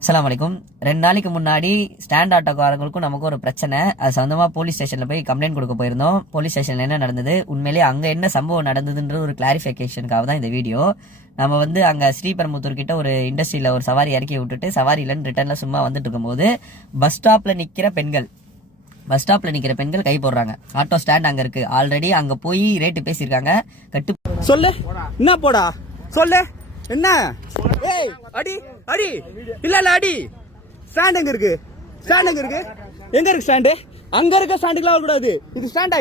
அஸ்ஸலாமு அலைக்கும். 2 நாளைக்கு முன்னாடி ஸ்டாண்ட் ஆட்டோக்காரங்களுக்கும் நமக்கு ஒரு பிரச்சனை. அது சம்பந்தமா போலீஸ் ஸ்டேஷன்ல போய் கம்ப்ளைண்ட் கொடுக்க போயிருந்தோம். போலீஸ் ஸ்டேஷன்ல என்ன நடந்தது, உண்மையிலேயே அங்க என்ன சம்பவம் நடந்ததுன்ற ஒரு கிளாரிஃபிகேஷனுக்காக தான் இந்த வீடியோ. நம்ம அங்க ஸ்ரீபெரும்புத்தூர் கிட்ட ஒரு இண்டஸ்ட்ரியில ஒரு சவாரி இறக்கி விட்டுட்டு சவாரியிலன்னு ரிட்டர்ன்ல சும்மா வந்துட்டு இருக்கும்போது பஸ் ஸ்டாப்ல நிக்கிற பெண்கள் கை போடுறாங்க. ஆட்டோ ஸ்டாண்ட் அங்க இருக்கு, ஆல்ரெடி அங்க போய் ரேட்டு பேசியிருக்காங்க. சொல்லு என்ன போடா சொல்லு என்ன அடி அடி இல்ல அடி. ஸ்டாண்ட் எங்க இருக்கு எங்க இருக்கு ஸ்டாண்டு? அங்க இருக்க ஸ்டாண்டுக்குலாம் வரக்கூடாது. இது ஸ்டாண்டா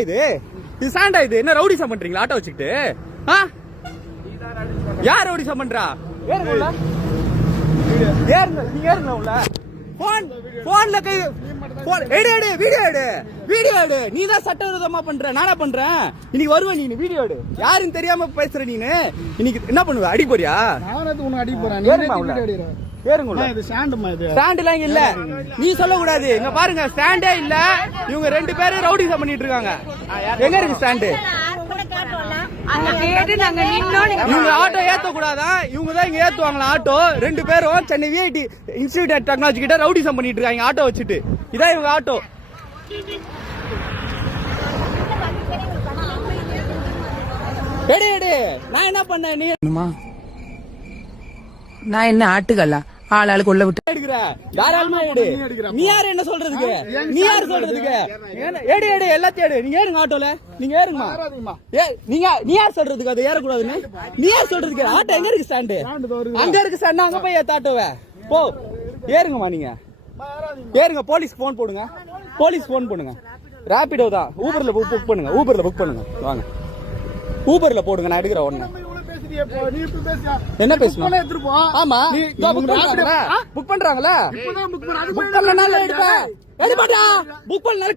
இது என்ன ரவுடிசம் பண்றீங்களா ஆட்டோ வச்சுக்கிட்டு? யார் ரவுடிசம் பண்றா? ஏறுங்க நீங்க ஏறுங்க உள்ள. போன்ல கை வீடியோ எடு. நீ தான் சட்டவிரோதமா பண்ற, நானா பண்றேன். இன்னைக்கு வருவேன், நீ வீடியோ எடு. யாருன்னு தெரியாம பேசுற நீனு. இன்னைக்கு என்ன பண்ணுவ? அடி போறியா? ஸ்டாண்ட் இல்ல, நீ சொல்ல கூடாது. இங்க பாருங்க, ஸ்டாண்டே இல்ல. இவங்க 2 பேரும் ரவுடிசம் பண்ணிட்டு இருக்காங்க. எங்க இருக்கு ஸ்டாண்டு? இவங்க ஆட்டோ ஏத்த கூடாதா? இவங்க தான் இங்க ஏத்துவாங்களா ஆட்டோ? 2 பேரும் Chennai VIT institute of technology கிட்ட ரவுடிசம் பண்ணிட்டு இருக்காங்க ஆட்டோ வச்சுட்டு. இதான் இவங்க ஆட்டோ. எடு. நான் என்ன பண்ணேன்? நான் என்ன ஆட்டுக்கல்ல ஆளாளுக்கு உள்ள விட்டு எடுக்கிறேன். தாராளமா எடு. நீ யாரு என்ன சொல்றதுக்கு? எடு எல்லாத்தையும் எடு. நீங்க ஏறுங்க ஆட்டோல. நீங்க ஏறுங்கம்மா. நீ யார் சொல்றதுக்கு அது ஏறக்கூடாதுன்னு? நீ யார் சொல்றதுக்கு? ஆட்டோ எங்க இருக்கு ஸ்டாண்டு? அங்க இருக்கு ஸ்டாண்ட். அங்க போய் ஏத்த ஆட்டோவை போ. ஏறுங்கம்மா நீங்க ஏறுங்க. போலீஸ்க்கு போன் போடுங்க. ராபிடோ தான். ஊபர்ல புக் பண்ணுங்க. வாங்க ஊபர்ல போடுங்க. நான் எடுக்கிறேன் உடனே. என்ன பேசணும்? ஆமா புக் பண்றாங்களா? புக் பண்ணனால எடுப்பா. புக் பண்ணனால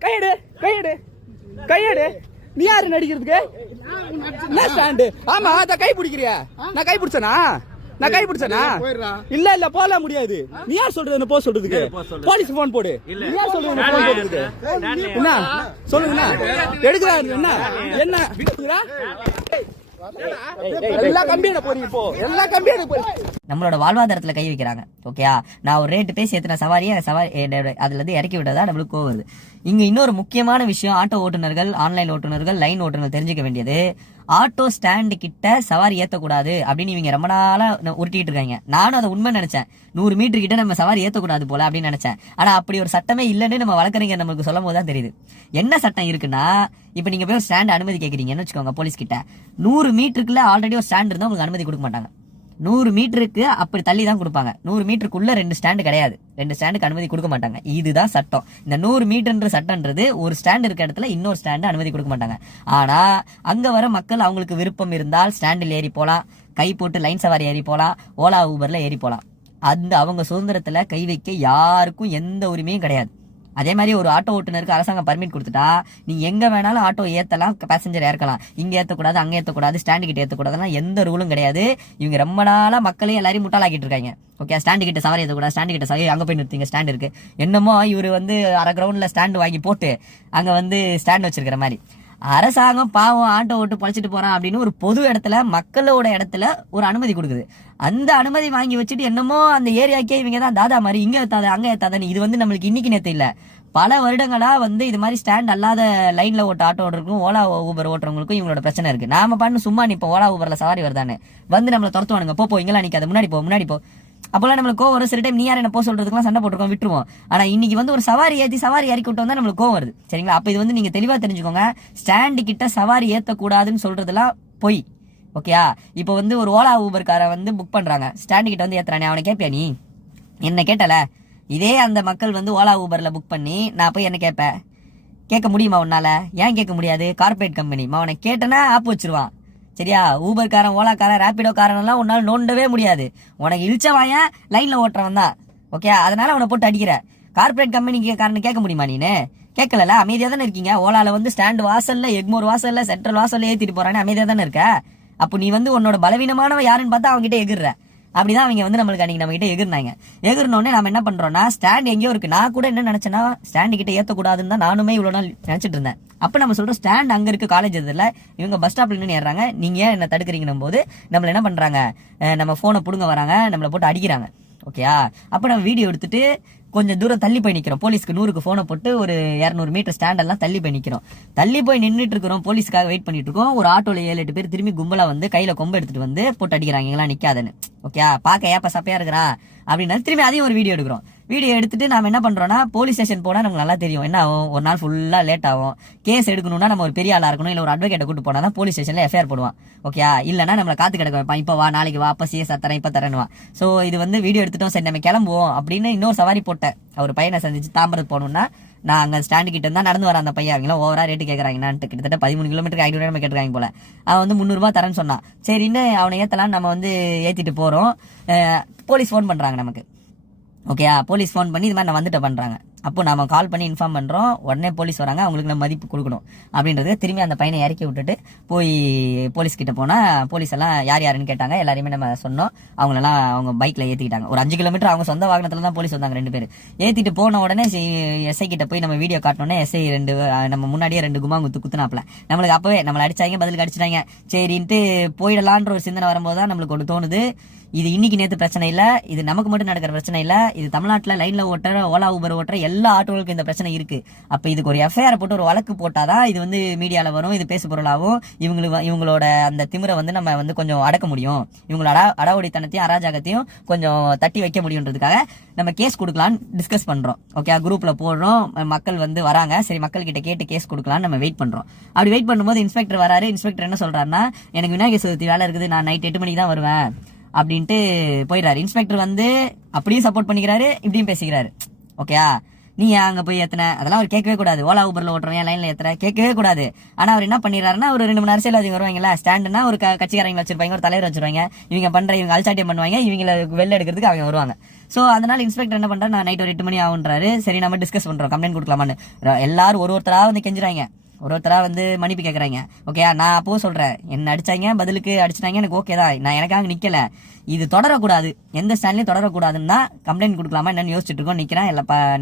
கையெடு. நீ யாரு நடிக்கிறதுக்கு? என்ன ஸ்டாண்டு? ஆமா அத கை பிடிக்கிறியா? நான் கை பிடிச்சனா? இல்ல போல முடியாது. நீ யார் சொல்றது போ சொல்றதுக்கு? போலீஸ் போன் போடு. நீ யார் சொல்றது போன் போடுறதுக்கு? என்ன சொல்லுங்க? எடுக்கிறாரு என்ன நம்மளோட வாழ்வாதாரத்துல கை வைக்கிறாங்க. ஓகேயா, நான் ஒரு ரேட்டு பேசி எத்தனை சவாரியை அதுல இருந்து இறக்கி விட்டதா நம்மளுக்கு கோவம் வருது. இங்க இன்னொரு முக்கியமான விஷயம், ஆட்டோ ஓட்டுநர்கள், ஆன்லைன் ஓட்டுநர்கள், லைன் ஓட்டுநர்கள் தெரிஞ்சுக்க வேண்டியது, ஆட்டோ ஸ்டாண்டு கிட்ட சவாரி ஏத்தக்கூடாது அப்படின்னு இவங்க ரொம்ப நாளா உருட்டிட்டு இருக்காங்க. நானும் அதை உண்மை நினைச்சேன். 100 மீட்டர் கிட்ட நம்ம சவாரி ஏத்தக்கூடாது போல அப்படின்னு நினைச்சேன். ஆனா அப்படி ஒரு சட்டமே இல்லைன்னு நம்ம வழக்கறிஞர் நம்மளுக்கு சொல்லும் போதுதான் தெரியுது. என்ன சட்டம் இருக்குன்னா, இப்ப நீங்க போய் ஸ்டாண்ட் அனுமதி கேட்கறீங்கன்னு வச்சுக்கோங்க போலீஸ் கிட்ட. 100 மீட்டருக்குள்ள ஆல்ரெடி ஒரு ஸ்டாண்ட் இருந்தா உங்களுக்கு அனுமதி கொடுக்க மாட்டாங்க. 100 மீட்டருக்கு அப்படி தள்ளி தான் கொடுப்பாங்க. 100 மீட்டருக்குள்ள 2 ஸ்டாண்டு கிடையாது. 2 ஸ்டாண்டுக்கு அனுமதி கொடுக்க மாட்டாங்க. இதுதான் சட்டம். இந்த 100 மீட்டர்ன்ற சட்டம்ன்றது ஒரு ஸ்டாண்ட் இருக்க இடத்துல இன்னொரு ஸ்டாண்டு அனுமதி கொடுக்க மாட்டாங்க. ஆனா அங்க வர மக்கள் அவங்களுக்கு விருப்பம் இருந்தால் ஸ்டாண்டில் ஏறி போலாம், கை போட்டு லைன் சவாரி ஏறி போலாம், ஓலா ஊபர்ல ஏறி போலாம். அந்த அவங்க சுதந்திரத்துல கை வைக்க யாருக்கும் எந்த உரிமையும் கிடையாது. அதே மாதிரி ஒரு ஆட்டோ ஓட்டுநருக்கு அரசாங்கம் பர்மிட் கொடுத்துட்டா நீங்க எங்க வேணாலும் ஆட்டோ ஏத்தலாம், பேசஞ்சர் இறக்கலாம். இங்க ஏத்தக்கூடாது, அங்க ஏத்தக்கூடாது, ஸ்டாண்டு கிட்ட ஏத்தக்கூடாதுன்னா எந்த ரூலும் கிடையாது. இவங்க ரொம்ப நாளா மக்களையும் எல்லாரையும் முட்டாளாக்கிட்டு இருக்காங்க. ஓகே, ஸ்டாண்டு கிட்ட சவாரி ஏத்தக்கூடாது, ஸ்டாண்டு கிட்ட சவாரி அங்க போய் நிறுத்திங்க, ஸ்டாண்ட் இருக்கு. என்னமோ இவரு அரை கிரவுண்ட்ல ஸ்டாண்டு வாங்கி போட்டு அங்க ஸ்டாண்ட் வச்சிருக்கிற மாதிரி. அரசாங்கம் பாவம் ஆட்டோ ஓட்டு பழிச்சிட்டு போறான் அப்படின்னு ஒரு பொது இடத்துல, மக்களோட இடத்துல ஒரு அனுமதி கொடுக்குது. அந்த அனுமதி வாங்கி வச்சுட்டு என்னமோ அந்த ஏரியாக்கே இவங்க தான் தாதா மாதிரி இங்க ஏத்தாத அங்க ஏத்தாதன்னு. இது நம்மளுக்கு இன்னைக்கு நேத்து இல்ல, பல வருடங்களா இது மாதிரி ஸ்டாண்ட் அல்லாத லைன்ல ஓட்ட ஆட்டோ ஓட்டுறதுக்கும் ஓலா ஊபர் ஓட்டுறவங்களுக்கும் இவங்களோட பிரச்சனை இருக்கு. நாம பண்ணு சும்மா நிப்போம், ஓலா ஊபர்ல சவாரி வருதானே நம்மளை துரத்துவானுங்க. போ இங்கெல்லாம் நிக்காது, முன்னாடி போ. அப்பெல்லாம் நம்மளுக்கு கோவம் வரும். சில டைம் நீ யார் என்ன போ சொல்றதுக்குலாம் சண்டை போட்டுருக்கோம், விட்டுருவோம். ஆனா இன்னைக்கு ஒரு சவாரி இறக்கி விட்டு வந்தா நம்மளுக்கு கோவம் வருது. சரிங்களா? அப்ப இது நீங்க தெளிவா தெரிஞ்சுக்கோங்க. ஸ்டாண்டு கிட்ட சவாரி ஏத்தக்கூடாதுன்னு சொல்றதுலாம் பொய். ஓகேயா? இப்போ ஒரு ஓலா ஊபர்கார புக் பண்றாங்க, ஸ்டாண்டு கிட்ட ஏத்துறானே, அவனை கேட்பியா? நீ என்ன கேட்டல? இதே அந்த மக்கள் ஓலா ஊபர்ல புக் பண்ணி நான் போய் என்ன கேட்பேன்? கேட்க முடியுமா உன்னால? ஏன் கேட்க முடியாது? கார்பரேட் கம்பெனி அவனை கேட்டனா ஆப்பு வச்சிருவான். சரியா? ஊபர்காரன், ஓலாக்காரன், ராபிடோ காரன் எல்லாம் உன்னால நோண்டவே முடியாது. உனக்கு இழிச்சவாயன் லைன்ல ஓட்டுறவன் தான். ஓகே, அதனால அவனை போட்டு அடிக்கிற. கார்பரேட் கம்பெனிக்கு காரன் கேட்க முடியுமா? நீனு கேட்கல, அமைதியா தானே இருக்கீங்க. ஓலால ஸ்டாண்ட் வாசல்ல, எக்மோர் வாசல்ல, சென்ட்ரல் வாசல்ல ஏத்திட்டு போறானே, அமைதியா தானே இருக்க. அப்போ நீ உன்னோட பலவீனமானவ யாருன்னு பார்த்தா அவங்க கிட்ட எகிர்ற. அப்படிதான் அவங்க நம்மளுக்கு அன்னைக்கு நம்ம கிட்ட எகிர்னாங்க. எகிர்னோடனே நம்ம என்ன பண்றோம்னா, ஸ்டாண்ட் எங்கேயோ இருக்கு. நான் கூட என்ன நினைச்சேன்னா, ஸ்டாண்டு கிட்ட ஏத்தக்கூடாதுன்னு தான் நானுமே இவ்வளவு நாள் நினைச்சிட்டு இருந்தேன். அப்ப நம்ம சொல்றோம் ஸ்டாண்ட் அங்க இருக்கு காலேஜ் இதுல, இவங்க பஸ் ஸ்டாப்ல நின்று ஏறாங்க, நீங்க ஏன் என்ன தடுக்கிறீங்கன்னும் போது நம்மள என்ன பண்றாங்க, நம்ம போனை புடுங்க வராங்க, நம்மளை போட்டு அடிக்கிறாங்க. ஓகேயா. அப்போ நம்ம வீடியோ எடுத்துட்டு கொஞ்சம் தூரம் தள்ளி போய் நிற்கிறோம். போலீஸ்க்கு 100க்கு ஃபோனை போட்டு ஒரு 200 மீட்டர் ஸ்டாண்டெல்லாம் தள்ளி போய் நிற்கிறோம். தள்ளி போய் நின்றுட்டு இருக்கிறோம், போலீஸ்க்காக வெயிட் பண்ணிட்டு இருக்கோம். ஒரு ஆட்டோல 7-8 பேர் திரும்பி கும்பலா வந்து கையில கொம்பு எடுத்துட்டு வந்து போட்டு அடிக்கிறாங்க, எங்கெல்லாம் நிக்காதன்னு. ஓகே, பார்க்க ஏப்ப சப்பையா இருக்கிறான் அப்படின்னா திரும்பி அதையும் ஒரு வீடியோ எடுக்கிறோம். வீடியோ எடுத்துட்டு நாம என்ன பண்றோம்னா, போலீஸ் ஸ்டேஷன் போனா நமக்கு நல்லா தெரியும் என்ன ஆகும். ஒரு நாள் ஃபுல்லா லேட் ஆகும். கேஸ் எடுக்கணும்னா நம்ம ஒரு பெரிய ஆளா இருக்கணும், இல்ல ஒரு அட்வொகேட்டை கூட்டு போனா தான் போலீஸ் ஸ்டேஷன்ல எஃப்ஐஆர் போடுவான். ஓகே, இல்லன்னா நம்மள காத்து கிடக்க வைப்பான். இப்ப வா, நாளைக்கு வா, அப்ப சிஎஸ் தரேன், இப்ப தரேன்னுவா. சோ இது வந்து வீடியோ எடுத்துட்டோம், சரி நம்ம கிளம்புவோம் அப்படின்னு இன்னொரு சவாரி போட்டேன். அவர் பையனை சந்திச்சு தாம்பரம் போகணும்னா நான் அங்க ஸ்டாண்டு கிட்ட இருந்தா நடந்து வர அந்த பையன் அவங்களாம் ஓவரா ரேட்டு கேட்கறாங்கன்னு கிட்டத்தட்ட 13 கிலோமீட்டருக்கு 500 ரூபாய் கேட்டுருக்காங்க போல. அவன் வந்து 300 ரூபாய் தரேன்னு சொன்னான். சரின்னு அவனை ஏத்தலாம் நம்ம வந்து ஏத்திட்டு போறோம். போலீஸ் ஃபோன் பண்றாங்க நமக்கு. ஓகேயா, போலீஸ் ஃபோன் பண்ணி இது மாதிரி நான் வந்துட்டு பண்றாங்க. அப்போ நாம கால் பண்ணி இன்ஃபார்ம் பண்றோம். உடனே போலீஸ் வராங்க, அவங்களுக்கு நம்ம மதிப்பு கொடுக்கணும் அப்படின்றது. திரும்பி அந்த பையனை இறக்கி விட்டுட்டு போய் போலீஸ் கிட்ட போனா போலீஸ் எல்லாம் யார் யாருன்னு கேட்டாங்க. எல்லாரையுமே நம்ம சொன்னோம். அவங்களெல்லாம் அவங்க பைக்ல ஏத்திக்கிட்டாங்க. ஒரு 5 கிலோமீட்டர் அவங்க சொந்த வாகனத்துல தான் போலீஸ் வந்தாங்க 2 பேர். ஏத்திட்டு போன உடனே எஸ்ஐ கிட்ட போய் நம்ம வீடியோ காட்டணும்னா எஸ்ஐ நம்ம முன்னாடியே 2 குமாங்குத்து குத்துனாப்ல. நம்மளுக்கு அப்பவே நம்மள அடிச்சாங்க, பதிலுக்கு அடிச்சிட்டாங்க. சரின்ட்டு போயிடலான்ற ஒரு சிந்தனை வரும்போது தான் நம்மளுக்கு ஒன்று தோணுது, இது இன்னைக்கு நேற்று பிரச்சனை இல்ல, இது நமக்கு மட்டும் நடக்கிற பிரச்சனை இல்ல, இது தமிழ்நாட்டுல லைன்ல ஓட்டுற ஓலா ஊபர் ஓட்டுற எல்லா ஆட்டோகளுக்கும் இந்த பிரச்சனை இருக்கு. அப்ப இதுக்கு ஒரு எஃப்ஐஆர் போட்டு ஒரு வழக்கு போட்டாதான் இது வந்து மீடியால வரும், இது பேசு பொருளாகும். இவங்களோட அந்த திமிரை வந்து நம்ம வந்து கொஞ்சம் அடக்க முடியும், இவங்களோட அடாவடித்தனத்தையும் அராஜகத்தையும் கொஞ்சம் தட்டி வைக்க முடியுன்றதுக்காக நம்ம கேஸ் கொடுக்கலான்னு டிஸ்கஸ் பண்றோம். ஓகே, குரூப்ல போடுறோம். மக்கள் வந்து வராங்க. சரி, மக்கள் கிட்ட கேட்டு கேஸ் கொடுக்கலான்னு நம்ம வெயிட் பண்றோம். அப்படி வெயிட் பண்ணும்போது இன்ஸ்பெக்டர் வராரு. இன்ஸ்பெக்டர் என்ன சொல்றாருன்னா, எனக்கு விநாயகர் சதுர்த்தி வேலை இருக்குது, நான் நைட் 8 மணிக்கு தான் வருவேன் அப்படின்ட்டு போயிடுறாரு. இன்ஸ்பெக்டர் வந்து அப்படியும் சப்போர்ட் பண்ணிக்கிறாரு, இப்படியும் பேசிக்கிறாரு. ஓகேயா, நீ அங்க போய் ஏத்தன அதெல்லாம் அவர் கேட்கவே கூடாது. ஓலா ஊபர்ல ஓட்டுறவன் லைன்ல ஏத்துற கேட்கவே கூடாது. ஆனா அவர் என்ன பண்ணிடுறாருன்னா, ஒரு 2 மணி அரசியல்வாதி வருவாங்களா, ஸ்டாண்டுனா ஒரு கட்சிக்காரங்க வச்சிருப்பாங்க, ஒரு தலைவர் வச்சிருவாங்க. இவங்க அல்சாட்டியம் பண்ணுவாங்க, இவங்களை வெளில எடுக்கிறதுக்கு அவங்க வருவாங்க. சோ அதனால இன்ஸ்பெக்டர் என்ன பண்றாரு, நான் நைட் ஒரு 8 மணி ஆகுன்றாரு. சரி, நம்ம டிஸ்கஸ் பண்றோம், கம்ப்ளைண்ட் கொடுக்கலாமான்னு. எல்லாரும் ஒருத்தரா வந்து கெஞ்சுறாங்க, ஒருத்தரா வந்து மன்னிப்பு கேட்கறாங்க. ஓகேயா, நான் அப்போ சொல்றேன், என்ன அடிச்சாங்க, பதிலுக்கு அடிச்சிட்டாங்க, எனக்கு ஓகே தான், நான் எனக்காக நிக்கல, இது தொடரக்கூடாது, எந்த ஸ்டாண்ட்லயும் தொடரக்கூடாதுன்னா கம்ப்ளைண்ட் கொடுக்கலாமா என்னன்னு யோசிச்சுட்டு இருக்கோம். நிக்கிறேன்,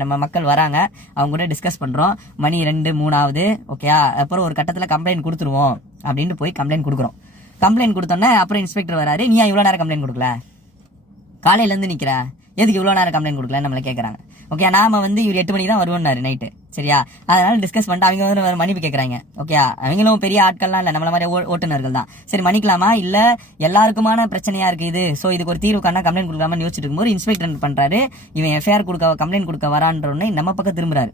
நம்ம மக்கள் வராங்க, அவங்க கூட டிஸ்கஸ் பண்றோம். மணி 2-3 ஆகுது. ஓகேயா, அப்புறம் ஒரு கட்டத்துல கம்ப்ளைண்ட் கொடுத்துருவோம் அப்படின்ட்டு போய் கம்ப்ளைண்ட் கொடுக்குறோம். கம்ப்ளைண்ட் கொடுத்தோன்னே அப்புறம் இன்ஸ்பெக்டர் வராரு. நீ இவ்வளவு நேரம் கம்ப்ளைண்ட் கொடுக்கல, காலையில இருந்து நிக்கிற, எதுக்கு இவ்வளவு நேரம் கம்ப்ளைண்ட் கொடுக்கல நம்மள கேட்கறாங்க. ஓகே, நாம வந்து இவர் 8 மணிக்கு தான் வருவோம்னாரு நைட்டு. சரியா, அதனால டிஸ்கஸ் பண்ணிட்டு அவங்க வந்து மன்னிப்பு கேட்கறாங்க. ஓகே, அவங்களும் பெரிய ஆட்கள்லாம் இல்ல, நம்மள மாதிரி ஓட்டுநர்கள் தான். சரி, மன்னிக்கலாமா இல்ல எல்லாருக்குமான பிரச்சனையா இருக்கு இது, சோ இதுக்கு ஒரு தீர்வு காண கம்ப்ளைண்ட் கொடுக்காம யோசிச்சுட்டு இருக்கும்போது இன்ஸ்பெக்டர் என்ன பண்றாரு, இவன் எஃப்ஐஆர் கொடுக்க கம்ப்ளைண்ட் கொடுக்க வரான்றோன்னு நம்ம பக்கம் திரும்புறாரு.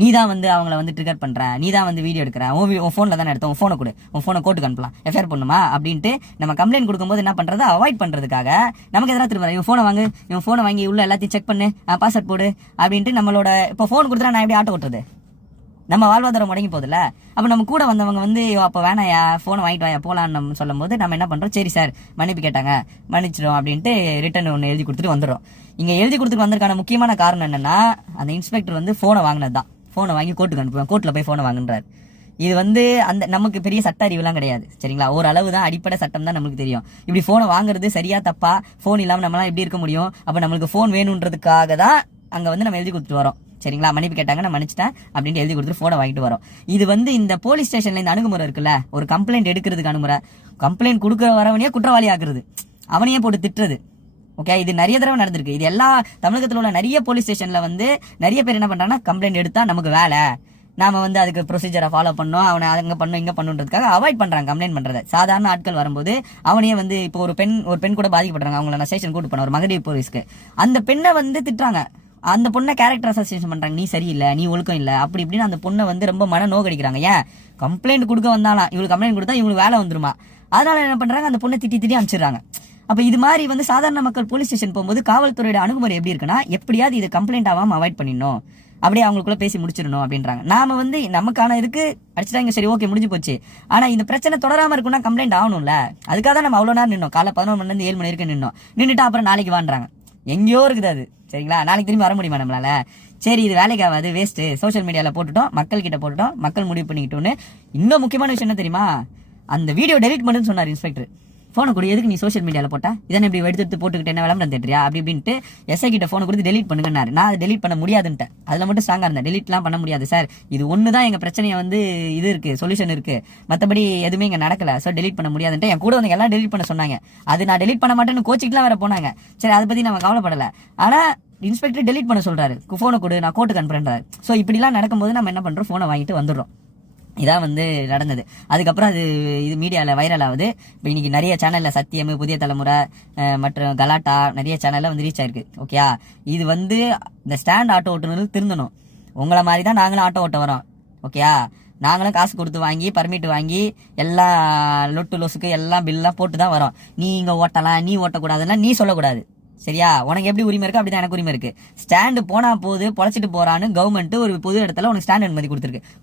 நீ தான் வந்து அவங்கள வந்து ட்ரிகர் பண்ற, நீ தான் வந்து வீடியோ எடுக்கிற, உன் போன்ல தானே எடுத்த, உன் போனை கொடு, உன் போனை கோர்ட்டுக்கு அனுப்பலாம், எஃப்ஐஆர் பண்ணுமா அப்படின்ட்டு நம்ம கம்ப்ளைண்ட் கொடுக்கும்போது என்ன பண்றது, அவாய்ட் பண்றதுக்காக நமக்கு எதனா திரும்ப இவன் போனை வாங்கி உள்ள எல்லாத்தையும் செக் பண்ணு, பாஸ்வேர்ட் போடு அப்படின்ட்டு நம்மளோட இப்போ போன் கொடுத்துட்டா நான் எப்படி ஆட்டோ ஓட்டுறது, நம்ம வாழ்வாதாரம் முடங்கி போகுதுல்ல. அப்ப நம்ம கூட வந்தவங்க வந்து அப்ப வேணாயா போனை வாங்கிட்டு வாயா போலான்னு சொல்லும் போது நம்ம என்ன பண்றோம், சரி சார் மன்னிப்பு கேட்டாங்க மன்னிச்சிடும் அப்படின்ட்டு ரிட்டர்ன் ஒன்று எழுதி கொடுத்துட்டு வந்துடும். இங்க எழுதி கொடுத்துட்டு வந்திருக்கான முக்கியமான காரணம் என்னன்னா, அந்த இன்ஸ்பெக்டர் வந்து போனை வாங்கினதுதான், போனை வாங்கி கோர்ட்டுக்கு அனுப்புவேன், கோர்ட்ல போய் போனை வாங்குன்றாரு. இது வந்து அந்த நமக்கு பெரிய சட்ட அறிவுலாம் கிடையாது. சரிங்களா, ஓரளவு தான் அடிப்படை சட்டம் தான் நமக்கு தெரியும். இப்படி போனை வாங்குறது சரியா தப்பா, போன் இல்லாம நம்மளாம் எப்படி இருக்க முடியும். அப்ப நம்மளுக்கு போன் வேணும்ன்றதுக்காக தான் அங்க வந்து நம்ம எழுதி கொடுத்துட்டு வரோம். சரிங்களா, மன்னிப்பு கேட்டாங்க, நான் மன்னிச்சிட்டேன் அப்படின்னு எழுதி கொடுத்துட்டு போனை வாங்கிட்டு வரோம். இது வந்து இந்த போலீஸ் ஸ்டேஷன்ல இந்த அணுகுமுறை இருக்குல்ல, ஒரு கம்ப்ளைண்ட் எடுக்கிறதுக்கு அணுகுமுறை, கம்ப்ளைண்ட் கொடுக்க வரவனையே குற்றவாளி ஆக்குறது, அவனையே போட்டு திட்டுறது. ஓகே, இது நிறைய தடவை நடந்திருக்கு. இது எல்லா தமிழகத்தில் உள்ள நிறைய போலீஸ் ஸ்டேஷன்ல வந்து நிறைய பேர் என்ன பண்றாங்கன்னா, கம்ப்ளைண்ட் எடுத்தா நமக்கு வேலை, நாம வந்து அதுக்கு ப்ரொசீஜரை ஃபாலோ பண்ணோம், அவனை அங்க பண்ணும் இங்க பண்ணுன்றதுக்காக அவாய்ட் பண்றாங்க கம்ப்ளைண்ட் பண்றதை. சாதாரண ஆட்கள் வரும்போது அவனையே வந்து இப்போ ஒரு பெண் கூட பாதிக்கப்படுறாங்க, அவங்கள நான் ஸ்டேஷன் கூட்டு போன ஒரு மகளிர் போலீஸ்க்கு, அந்த பெண்ணை வந்து திட்டுறாங்க, அந்த பொண்ணை கேரக்டர் அசோசியேஷன் பண்றாங்க, நீ சரியில்லை, நீ ஒழுக்கம் இல்லை அப்படி இப்படின்னு அந்த பொண்ணை வந்து ரொம்ப மன நோக்கடிக்கிறாங்க. ஏன், கம்ப்ளைண்ட் கொடுக்க வந்தாலாம், இவங்களுக்கு கம்ப்ளைண்ட் கொடுத்தா இவங்களுக்கு வேலை வந்துருமா, அதனால என்ன பண்றாங்க, அந்த பொண்ணை திட்டி அனுப்பிச்சிடுறாங்க. அப்ப இது மாதிரி வந்து சாதாரண மக்கள் போலீஸ் ஸ்டேஷன் போகும்போது காவல்துறையோட அணுகுமுறை எப்படி இருக்குன்னா, எப்படியாவது இது கம்ப்ளைண்ட் ஆகாம அவாய்ட் பண்ணிடணும், அப்படியே அவங்களுக்குள்ள பேசி முடிச்சிடணும் அப்படின்றாங்க. நாம வந்து நமக்கான இதுக்கு அடிச்சுட்டாங்க, சரி ஓகே முடிஞ்சு போச்சு. ஆனா இந்த பிரச்சனை தொடராம இருக்குன்னா கம்ப்ளைண்ட் ஆகணும்ல, அதுக்காக தான் நம்ம அவ்வளவு நேரம் நின்னோம், காலை 11 மணில இருந்து 7 மணி வரைக்கும் நின்னுட்டு அப்புறம் நாளைக்கு வான்றாங்க. எங்கேயோ இருக்குது அது. சரிங்களா, நாளைக்கு திரும்பி வர முடியுமா நம்மளால? சரி, இது வேலைக்கு ஆகாது, வேஸ்ட், சோசியல் மீடியால போட்டுட்டோம், மக்கள் கிட்ட போட்டுட்டோம், மக்கள் முடிவு பண்ணிக்கிட்டோன்னு. இன்னும் முக்கியமான விஷயம் என்ன தெரியுமா, அந்த வீடியோ டெலிட் பண்ணுன்னு சொன்னார் இன்ஸ்பெக்டர். ஃபோனை கொடு, எதுக்கு நீ சோஷியல் மீடியாவில் போட்டா இதனை இப்படி எடுத்து போட்டுக்கிட்டு என்ன விளம்பரம் தேட்டுறியா அப்படி அப்படின்ட்டு எஸ்ஐ கிட்ட ஃபோனை கொடுத்து டெலீட் பண்ணுங்கன்னாரு. நான் அதை டெலீட் பண்ண முடியாதுன்ட்டேன். அதில் மட்டும் ஸ்ட்ராங்காக இருந்தேன். டெலீட்லாம் பண்ண முடியாது சார், இது ஒன்று தான் எங்கள் பிரச்சனையை வந்து இது இருக்குது, சொல்யூஷன் இருக்குது, மற்றபடி எதுவுமே இங்கே நடக்கல, ஸோ டெலீட் பண்ண முடியாதுன்ட்டு என் கூட வந்து எல்லாம் டெலீட் பண்ண சொன்னாங்க. அது நான் டெலீட் பண்ண மாட்டேன்னு கோச்சிக்கலாம் வேற போனாங்க. சரி, அதை பற்றி நம்ம கவலைப்படலை. ஆனால் இன்ஸ்பெக்டர் டெலீட் பண்ண சொல்கிறாரு, ஃபோனை கொடு நான் கோர்ட்டுக்கு அனுப்புறேன்றாரு. ஸோ இப்படிலாம் நடக்கும்போது நம்ம என்ன பண்ணுறோம், ஃபோனை வாங்கிட்டு வந்துடுறோம். இதான் வந்து நடந்தது. அதுக்கப்புறம் அது இது மீடியாவில் வைரல் ஆகுது. இப்போ இன்னைக்கு நிறைய சேனலில் சத்தியம், புதிய தலைமுறை மற்றும் கலாட்டா நிறைய சேனலில் வந்து ரீச் ஆயிருக்கு. ஓகே, இது வந்து இந்த ஸ்டாண்ட் ஆட்டோ ஓட்டுநர்கள் திருந்தணும். உங்களை மாதிரி தான் நாங்களும் ஆட்டோ ஓட்ட வரோம். ஓகே, நாங்களும் காசு கொடுத்து வாங்கி பர்மிட் வாங்கி எல்லாம் லொட்டு லொசுக்கு எல்லாம் பில்லாம் போட்டு தான் வரோம். நீ இங்கே ஓட்டலாம், நீ ஓட்டக்கூடாதுன்னா நீ சொல்லக்கூடாது. சரியா, உனக்கு எப்படி உரிமை இருக்கு அப்படிதான் எனக்கு உரிமை இருக்கு. ஸ்டாண்டு போனா போது பொழைச்சிட்டு போறான்னு கவர்மெண்ட் ஒரு பொது இடத்துல உனக்கு ஸ்டாண்ட் அனுமதி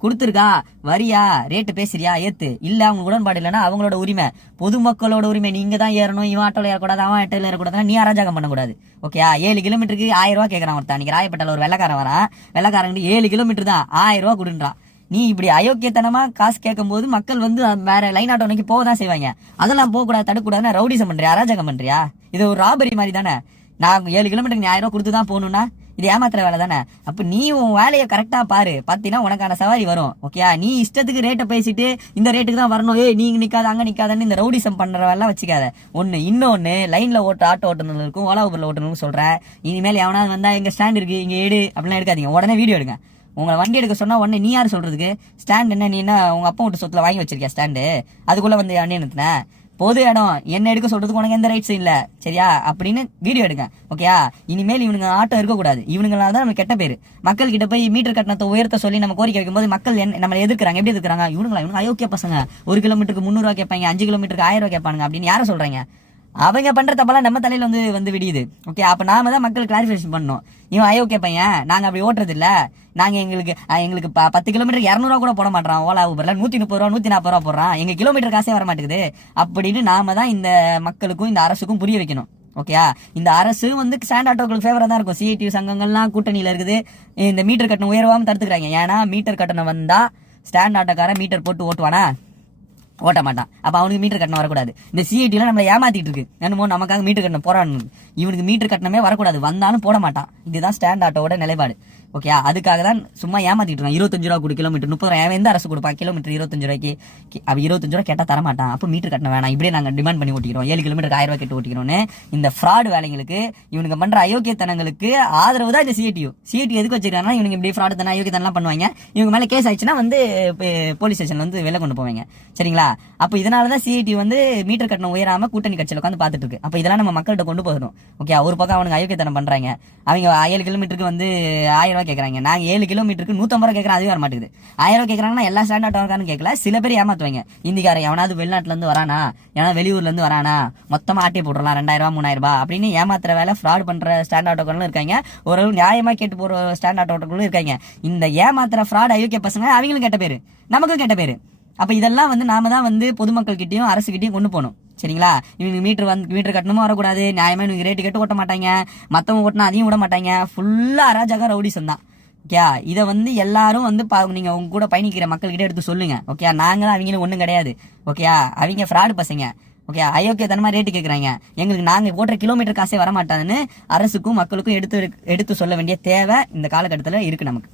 கொடுத்துருக்கா, வரியா, ரேட்டு பேசுறியா, ஏத்து. இல்ல அவங்க உடன்பாடு இல்லைன்னா அவங்களோட உரிமை, பொதுமக்களோட உரிமை. நீங்க தான் ஏறணும், இவன் ஆட்டோல ஏறக்கூடாது, அவன் ஆட்டோல ஏறக்கூடாதுன்னா நீ அராஜகம் பண்ணக்கூடாது. ஓகே, 7 கிலோமீட்டருக்கு 1000 ரூபா கேட்கறான் ஒருத்தன். அன்னைக்கு ராயப்பட்டால ஒரு வெள்ளக்காரன் வரான், வெள்ளக்காரன் 7 கிலோமீட்டர் தான் 1000 ரூபா கொடுன்றான். நீ இப்படி அயோக்கியத்தனமா காசு கேட்கும் போது மக்கள் வந்து வேற லைன் ஆட்டோ நோக்கி போக தான் செய்வாங்க. அதெல்லாம் போகக்கூடாது, தடுக்கக்கூடாதுன்னா ரவுடிசம் பண்றியா, அராஜகம் பண்றியா? இது ஒரு ராபரி மாதிரி தானே. நான் 7 கிலோமீட்டருக்கு 1000 ரூபா கொடுத்து தான் போகணும்னா இது ஏமாத்துற வேலை தானே. அப்ப நீ உன் வேலையை கரெக்டா பாரு, பாத்தீங்கன்னா உனக்கான சவாரி வரும். ஓகே, நீ இஷ்டத்துக்கு ரேட்டை பேசிட்டு இந்த ரேட்டுக்கு தான் வரணும், நீங்க நிக்காத அங்க நிக்காதன்னு இந்த ரவுடிசம் பண்ற வேலை வச்சுக்காத. இன்னொன்னு லைன்ல ஆட்டோ ஓட்டுநர்களுக்கும் ஓலா ஊபர்ல ஓட்டுநர்களுக்கும் சொல்றேன், இனிமேல் எவனாவது வந்தா எங்க ஸ்டாண்ட் இருக்கு இங்க எடு அப்படிலாம் எடுக்காதீங்க, உடனே வீடியோ எடுங்க. உங்களை வண்டி எடுக்க சொன்னா உடனே நீ யாரு சொல்றதுக்கு? ஸ்டாண்ட் என்ன, நீ என்ன உங்க அப்பா வீட்டு சொத்துல வாங்கி வச்சிருக்கியா ஸ்டாண்டு? அதுக்குள்ள வந்து அண்ணே நிறுத்தின பொது இடம் என்ன எடுக்க சொல்றதுக்கு உனக்கு எந்த ரைட்ஸும் இல்ல. சரியா, அப்படின்னு வீடியோ எடுங்க. ஓகே, இனிமேல் இவனுங்க ஆட்டோ இருக்கக்கூடாது. இவனுங்களால தான் நமக்கு கெட்ட பேரு. மக்கள் கிட்ட போய் மீட்டர் கட்டணத்தை உயர்த்த சொல்லி நம்ம கோரிக்கை வைக்கும்போது மக்கள் நம்மளை எதிர்க்கிறாங்க. எப்படி எதிர்க்கிறாங்க? இவனுங்க அயோக்கிய பசங்க, 1 கிலோமீட்டருக்கு 300 ரூபா கேட்பாங்க, 5 கிலோமீட்டருக்கு 1000 ரூபா கேட்பாங்க அப்படின்னு யாரை சொல்றீங்க? அவங்க பண்ற தப்பெல்லாம் நம்ம தலையில வந்து விடியுது. ஓகே, அப்ப நாம தான் மக்கள் கிளாரிபிகேஷன் பண்ணணும். இவன் அயோக்கிய பையன், நாங்க அப்படி ஓட்டுறது இல்ல, நாங்க எங்களுக்கு 10 கிலோமீட்டருக்கு 200 ரூபா கூட போட மாட்டான் ஓலா ஊபர்ல, 130 ரூபா 140 ரூபா போடுறான், எங்க கிலோமீட்டர் காசே வர மாட்டேங்குது அப்படின்னு நாம தான் இந்த மக்களுக்கும் இந்த அரசுக்கும் புரிய வைக்கணும். ஓகே, இந்த அரசு வந்து ஸ்டாண்ட் ஆட்டோக்களுக்கு ஃபேவரா தான் இருக்கும். சிஐடி சங்கங்கள்லாம் கூட்டணியில இருக்குது. இந்த மீட்டர் கட்டணம் உயர்வாம தடுத்துக்கிறாங்க. ஏன்னா மீட்டர் கட்டணம் வந்தா ஸ்டாண்ட் ஆட்டோக்காரன் மீட்டர் போட்டு ஓட்டுவானா? ஓட்ட மாட்டான். அப்ப அவனுக்கு மீட்டர் கட்டணம் வரக்கூடாது. இந்த சிஐடிலாம் நம்மளை ஏமாத்திட்டு இருக்கு. என்னமோ நமக்காக மீட்டர் கட்டணம் போராடணும். இவனுக்கு மீட்டர் கட்டணமே வரக்கூடாது, வந்தாலும் போட மாட்டான். இதுதான் ஸ்டாண்ட் ஆட்டோவோட நிலைப்பாடு. ஓகே, அதுக்காக தான் சும்மா ஏமாத்திட்டு இருக்கான். 25 ரூபா கொடு கிலோமீட்டர், 30 ரூபா எந்த அரசு கொடுப்பான் கிலோமீட்டர் 25 ரூபாய்க்கு? அப்ப 25 ரூபா கேட்டா தர மாட்டான். அப்ப மீட்டர் கட்டணம் வேணாம், இப்படியே நாங்க டிமாண்ட் பண்ணி ஓட்டிக்கிறோம், 7 கிலோமீட்டருக்கு 1000 ரூபாய் கேட்டு ஓட்டிக்கிறோம்னு. இந்த ஃப்ராட் வேலைங்களுக்கு, இவனுக்கு பண்ற அயோக்கியத்தனங்களுக்கு ஆதரவு தான் இந்த சிஐடி எதுக்கு வச்சிருக்காங்கன்னா, இவனுக்கு இப்படி ஃப்ராட் தானே அயோக்கியத்தனம் பண்ணுவாங்க. இவங்க மேல கேஸ் ஆயிடுச்சுன்னா வந்து போலீஸ் ஸ்டேஷன்ல வந்து வெளில கொண்டு போவாங்க. சரிங்களா? அப்ப இதனாலதான் சிஐடி வந்து மீட்டர் கட்டணம் உயராம கூட்டணி கட்சியில உட்காந்து பாத்துட்டு இருக்கு. அப்ப இதெல்லாம் நம்ம மக்கள்கிட்ட கொண்டு போகணும். ஓகே, ஒரு பக்கம் அவனுக்கு அயோக்கியத்தனம் பண்றாங்க. அவங்க 7 கிலோமீட்டருக்கு வந்து 1000 ரூபாய் கேட்கறாங்க. நாங்க 7 கிலோமீட்டருக்கு 150 ரூபாய் கேட்கறோம், அதுவே வர மாட்டேங்குது. 1000 ரூபாய் கேட்கறாங்கன்னா எல்லா ஸ்டாண்ட் ஆட்டோக்காரன்னு கேட்கல, சில பேர் ஏமாத்துவாங்க. இந்திக்காரன் எவனாவது வெளிநாட்டுல இருந்து வரானா, எவனாவது வெளியூர்ல இருந்து வரானா, மொத்தமா ஆட்டிய போட்டுடலாம் 2000 ரூபாய் 3000 ரூபாய் அப்படின்னு ஏமாத்துற வேலை ஃப்ராட் பண்ற ஸ்டாண்ட் ஆட்டோக்காரங்களும் இருக்காங்க. ஒரு நியாயமா கேட்டு போற ஸ்டாண்ட் ஆட்டோக்காரங்களும் இருக்காங்க. இந்த ஏமாத்துற ஃப்ராட் அயோக்கிய பசங்க அவங்களும் கெட்ட பேரு, நமக்கும் கெட்ட பேரு. அப்ப இதெல்லாம் வந்து நாம தான் வந்து பொதுமக்கள் கிட்டயும் அரசு கிட்டயும் கொண்டு போகணும். சரிங்களா? இவங்க மீட்டர் கட்டணமும் வரக்கூடாது, நியாயமா இவங்க ரேட்டு கேட்டு ஓட்ட மாட்டாங்க, மத்தவங்க ஓட்டினா அதையும் விட மாட்டாங்க. ஃபுல்லா அராஜகம் ரவுடிசம் தான். ஓகே, இதை வந்து எல்லாரும் வந்து நீங்க உங்க கூட பயணிக்கிற மக்கள்கிட்ட எடுத்து சொல்லுங்க. ஓகே, நாங்களும் அவங்களும் ஒண்ணும் கிடையாது. ஓகே, அவங்க ஃப்ராடு பசங்க. ஓகே, அயோக்கியத்தனமா ரேட்டு கேட்கறாங்க, எங்களுக்கு நாங்க ஓட்டுற கிலோமீட்டர் காசே வரமாட்டாதுன்னு அரசுக்கும் மக்களுக்கும் எடுத்து சொல்ல வேண்டிய தேவை இந்த காலகட்டத்தில் இருக்கு நமக்கு.